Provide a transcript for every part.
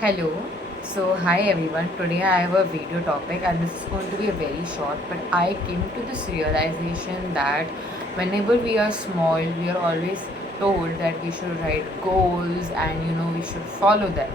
Hello. Hi everyone. Today I have a video topic, and this is going to be a very short. But I came to this realization that whenever we are small, we are always told that we should write goals and we should follow them.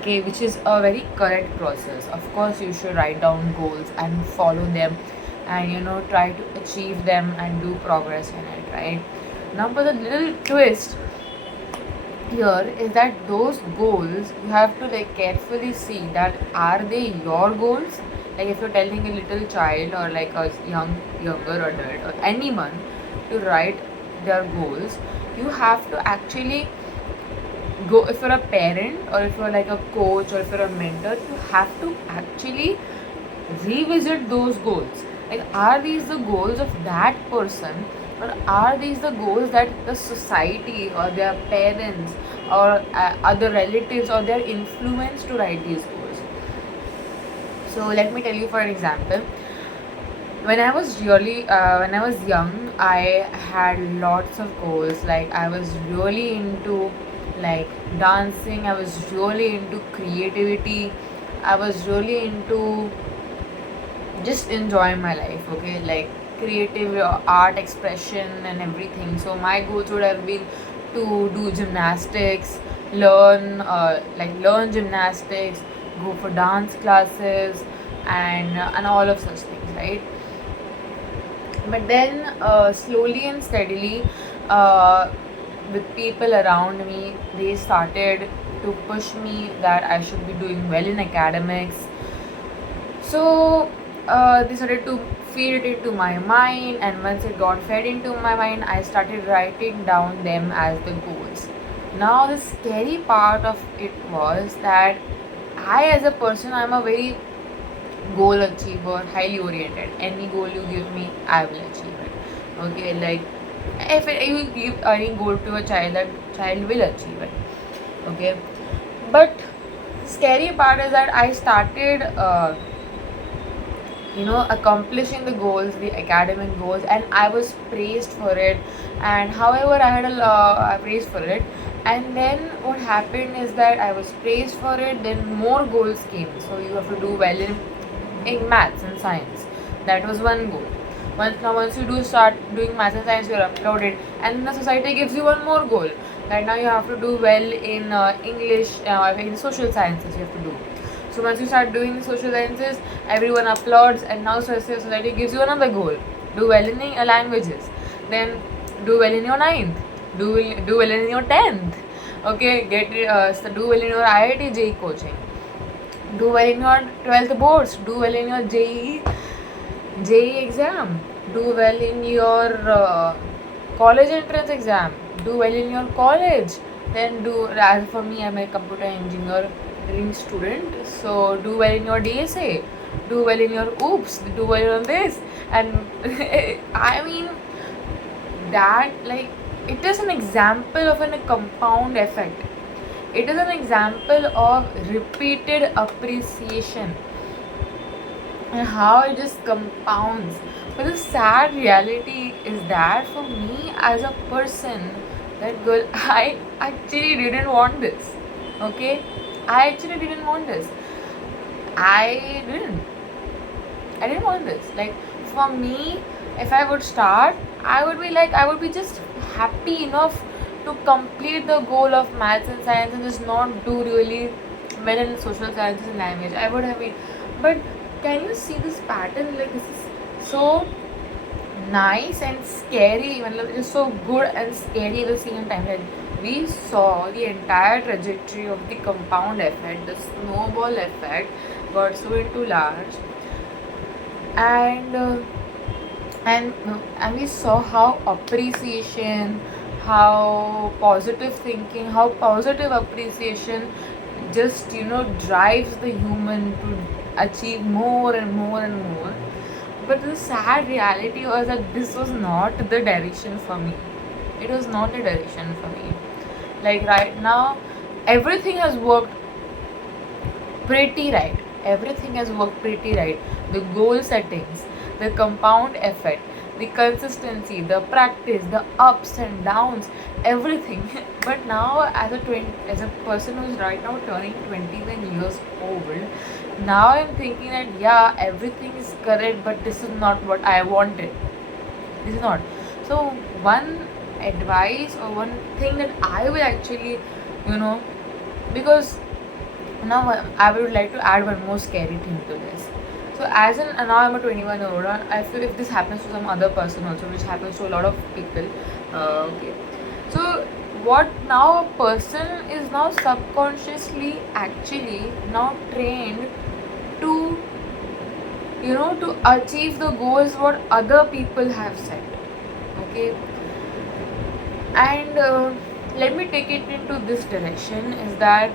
Okay, which is a very correct process. Of course, you should write down goals and follow them and try to achieve them and do progress in it, right? Now, but the little twist here is that those goals you have to like carefully see that are they your goals. Like if you're telling a little child or like a younger adult or anyone to write their goals, you have to actually go. If you're a parent or if you're like a coach or if you're a mentor, you have to actually revisit those goals. Like, are these the goals of that person, or are these the goals that the society or their parents or other relatives or their influence to write these goals? So let me tell you for an example. When I was young, I had lots of goals. Like, I was really into like dancing, I was really into creativity, I was really into just enjoying my life. Okay, like creative art expression and everything. So my goals would have been to do gymnastics, learn gymnastics, go for dance classes, and all of such things, right? But then slowly and steadily, uh, with people around me, they started to push me that I should be doing well in academics. So they started to feed it into my mind, and once it got fed into my mind, I started writing down them as the goals. Now, the scary part of it was that I, as a person, I'm a very goal achiever, highly oriented. Any goal you give me, I will achieve it. Okay, like if you give any goal to a child, that child will achieve it. Okay, but scary part is that I started accomplishing the goals, the academic goals, and I was praised for it. And however, I had a praise for it, and then what happened is that I was praised for it, then more goals came. So you have to do well in maths and science. That was one goal. Once you do start doing maths and science, you're uploaded, and the society gives you one more goal, that now you have to do well in English, in social sciences you have to do. So once you start doing social sciences, everyone applauds, and now society gives you another goal: do well in languages, then do well in your ninth, do well in your 10th. Okay, do well in your IIT JEE coaching, do well in your 12th boards, do well in your JEE exam, do well in your college entrance exam, do well in your college. Then do, as for me, I'm a computer engineering student, so do well in your DSA, do well in your OOPS, do well on this. And I mean, that, like, it is an example of a compound effect. It is an example of repeated appreciation and how it just compounds. But the sad reality is that for me as a person, that girl, I actually didn't want this. Okay? I actually didn't want this. I didn't. I didn't want this. Like, for me, if I would start, I would be just happy enough to complete the goal of maths and science and just not do really well in social sciences and language. I would have been. But can you see this pattern? Like, this is so nice and scary, even like, it's so good and scary at the same time. Like, we saw the entire trajectory of the compound effect, the snowball effect got so into large, and and we saw how appreciation, how positive thinking, how positive appreciation just drives the human to achieve more and more and more. But the sad reality was that this was not the direction for me. It was not a direction for me. Like, right now, everything has worked pretty right. Everything has worked pretty right. The goal settings, the compound effect, the consistency, the practice, the ups and downs, everything. But now, as a person who's right now turning 21 years old, now I'm thinking that yeah, everything is correct, but this is not what I wanted. This is not. So one advice or one thing that I will actually, you know, because now I would like to add one more scary thing to this. So as in now I'm a 21-year-old, I feel if this happens to some other person also, which happens to a lot of people, okay. So what now a person is now subconsciously actually now trained to, to achieve the goals what other people have set, okay. And let me take it into this direction is that,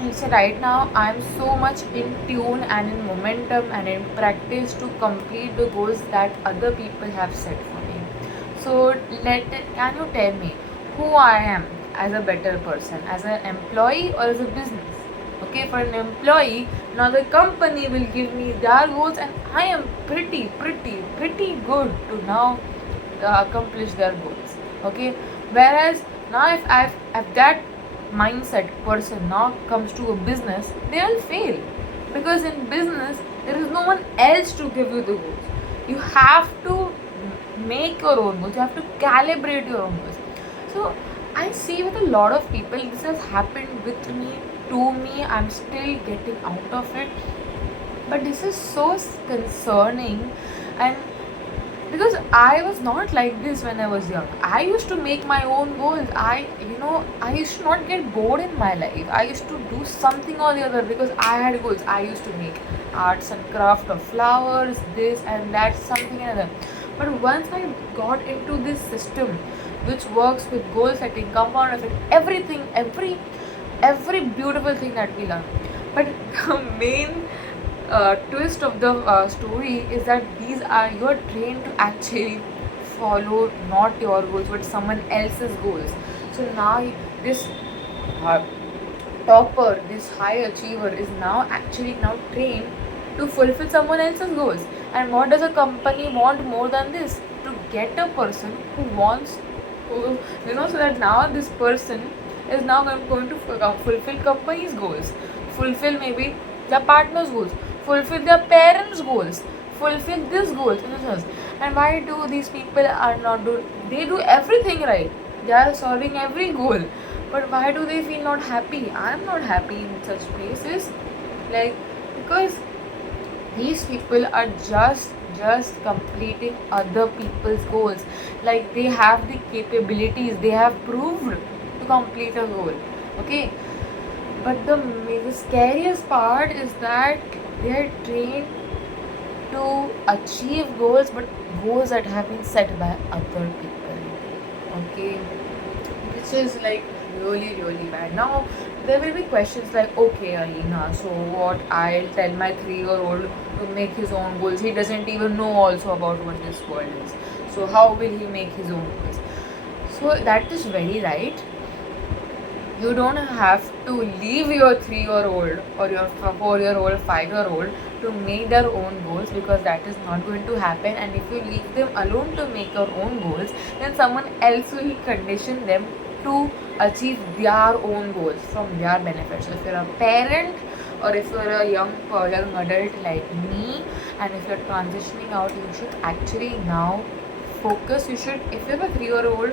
it's right now I'm so much in tune and in momentum and in practice to complete the goals that other people have set for me. So can you tell me who I am as a better person, as an employee or as a business? Okay, for an employee, now the company will give me their goals and I am pretty good to now accomplish their goals. Okay, whereas now if that mindset person now comes to a business, they will fail, because in business there is no one else to give you the goals. You have to make your own goals, you have to calibrate your own goals. So I see with a lot of people, this has happened with me, to me, I'm still getting out of it, but this is so concerning. And because I was not like this when I was young. I used to make my own goals. I used to not get bored in my life. I used to do something or the other because I had goals. I used to make arts and craft of flowers, this and that, something and other. But once I got into this system, which works with goal setting, compound effect, everything, every beautiful thing that we learn. But the main twist of the story is that you're trained to actually follow not your goals but someone else's goals. So now this uh, topper, this high achiever is now actually now trained to fulfill someone else's goals. And what does a company want more than this? To get a person who wants, so that now this person is now going to fulfill company's goals, fulfill maybe their partner's goals, fulfill their parents' goals, fulfill this goals and this. And why do these people are not do? They do everything right. They are solving every goal, but why do they feel not happy? I am not happy in such places, like, because these people are just completing other people's goals. Like they have the capabilities, they have proved to complete a goal, okay. But the scariest part is that they are trained to achieve goals, but goals that have been set by other people, okay, which is like really bad. Now there will be questions like, okay Alina, so what, I'll tell my 3-year-old to make his own goals, he doesn't even know also about what this world is, so how will he make his own goals? So that is very right. You don't have to leave your 3-year-old or your 4-year-old, 5-year-old to make their own goals, because that is not going to happen. And if you leave them alone to make your own goals, then someone else will condition them to achieve their own goals from their benefits. So if you're a parent or if you're a young adult like me, and if you're transitioning out, you should actually now focus. You should, if you're a 3-year-old,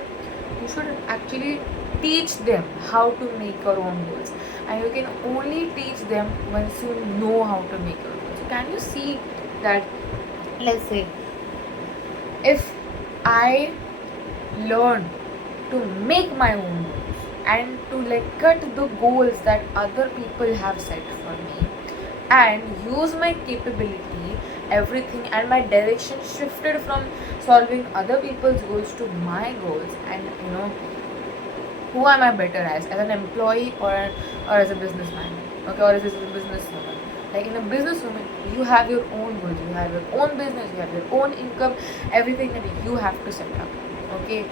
you should actually teach them how to make your own goals, and you can only teach them once you know how to make your goals. So can you see that, let's say, if I learn to make my own goals and to like cut the goals that other people have set for me and use my capability, everything, and my direction shifted from solving other people's goals to my goals, and who am I better as an employee or as a businessman, okay, or as a businesswoman? Like in a businesswoman, you have your own goals, you have your own business, you have your own income, everything that you have to set up, okay.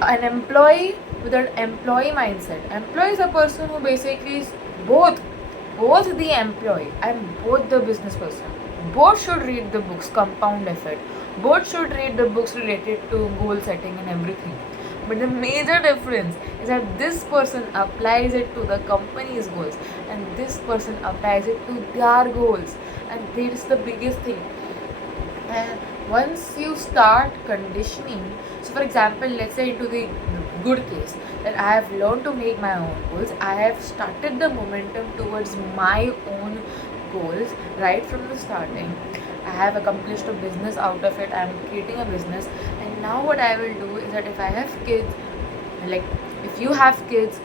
An employee with an employee mindset. Employee is a person who basically is both the employee and both the business person. Both should read the books, Compound Effect. Both should read the books related to goal setting and everything. But the major difference is that this person applies it to the company's goals and this person applies it to their goals. And that is the biggest thing. And once you start conditioning, so for example, let's say into the good case that I have learned to make my own goals, I have started the momentum towards my own goals right from the starting. I have accomplished a business out of it. I am creating a business, and now what I will do is that if I have kids, like if you have kids,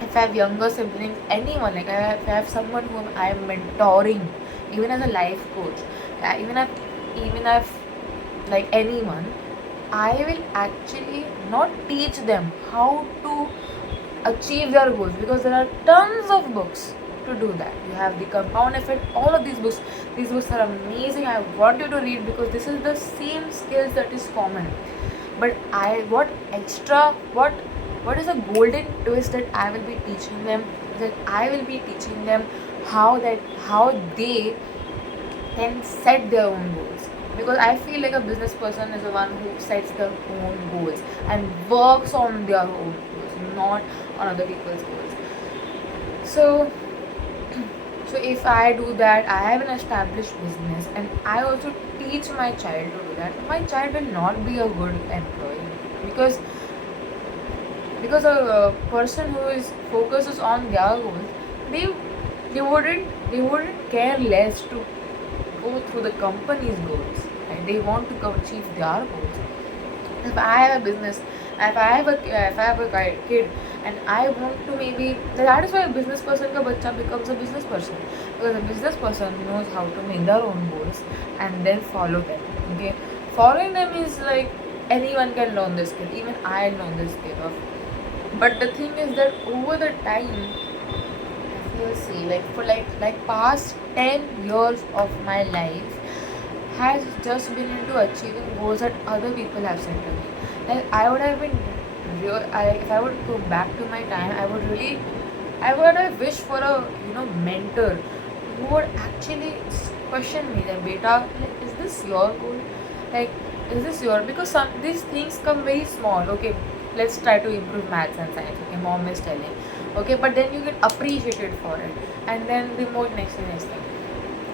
if I have younger siblings, anyone, like if I have someone whom I am mentoring, even as a life coach, even if like anyone, I will actually not teach them how to achieve their goals because there are tons of books to do that. You have the compound effect, all of these books. These books are amazing. I want you to read because this is the same skills that is common. But what is a golden twist that I will be teaching them? That I will be teaching them how they can set their own goals, because I feel like a business person is the one who sets their own goals and works on their own goals, not on other people's goals. So so if I do that, I have an established business and I also teach my child to do that, my child will not be a good employee, because a person who is focuses on their goals, they they wouldn't care less to go through the company's goals, right? They want to achieve their goals. If I have a business, if I have a kid and I want to, maybe that is why a business person ka bacha becomes a business person, because a business person knows how to make their own goals and then follow them. Okay, following them is like anyone can learn this skill, even I learn this skill of. But the thing is that over the time, if you see, like for past 10 years of my life has just been into achieving goals that other people have set to me. Like I would have been if I would go back to my time, I would have wished for a mentor who would actually question me that, beta, like, is this your goal? Like, is this your, because some these things come very small. Okay, let's try to improve maths and science. Okay, mom is telling. Okay, but then you get appreciated for it, and then the more next thing.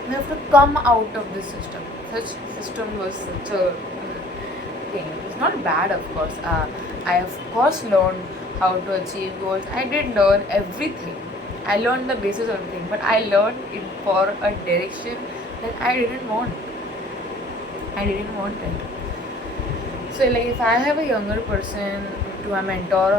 We have to come out of this system. Such system was such a thing. It's not bad, of course. I of course learned how to achieve goals. I did learn everything. I learned the basis of everything, but I learned it for a direction that I didn't want. I didn't want it. So, like, if I have a younger person to a mentor,